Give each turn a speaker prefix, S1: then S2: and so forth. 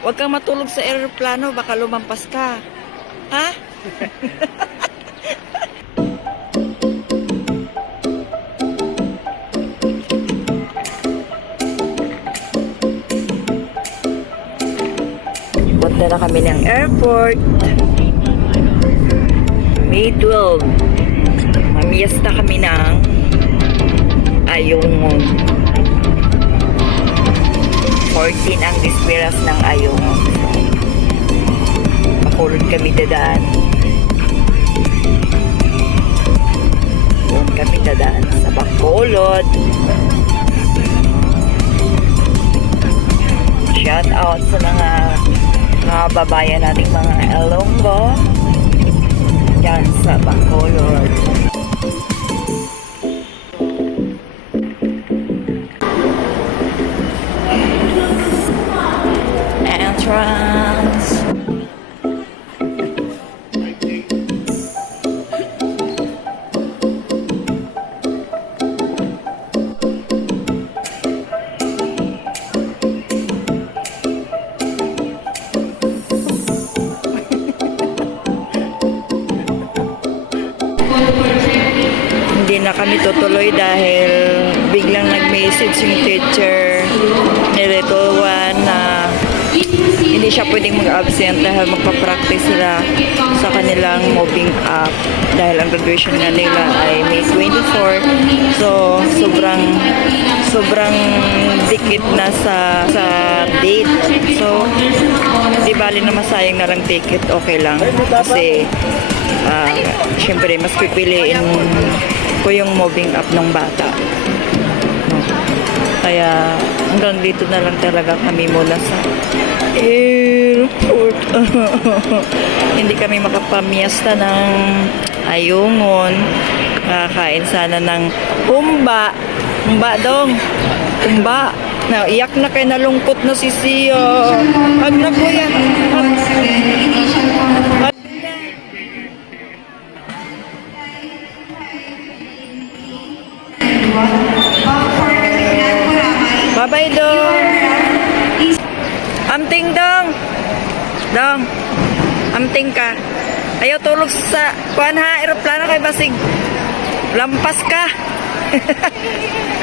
S1: Huwag kang matulog sa aeroplano, baka lumampas ka. Ha? Punta na kami ng airport. May 12. Mamiyasta kami ng Ayungon. 14 ang disperas ng Ayungon. Pakulot kami dadaan. Doon kami dadaan sa Bacolod. Shout out sa mga mga babayan nating mga Elonggo dyan sa Bacolod. Entrance. Hindi na kami tutuloy dahil biglang nag-message yung teacher ni Little One na hindi siya pwedeng mag-absent dahil magpa-practice sila sa kanilang moving up dahil ang graduation nga nila ay May 24 so sobrang sobrang dikit na sa sa date. So di bali na masayang na lang ticket okay lang. Kasi ah syempre mas pipiliin ko yung moving up ng bata. Kaya hanggang dito na lang talaga kami muna sa airport. Hindi kami makapamiesta ng ayungon. Kakain sana ng humba. Humba dong. Humba. Na, iyak na kay nalungkot na si Sia. Hag na kuya. Hag. Bye-bye, Dong. Amting, Dong. Dong. Amting ka. Ayaw tulog sa kuhan ha, aeroplano kay Basig. Lampas ka.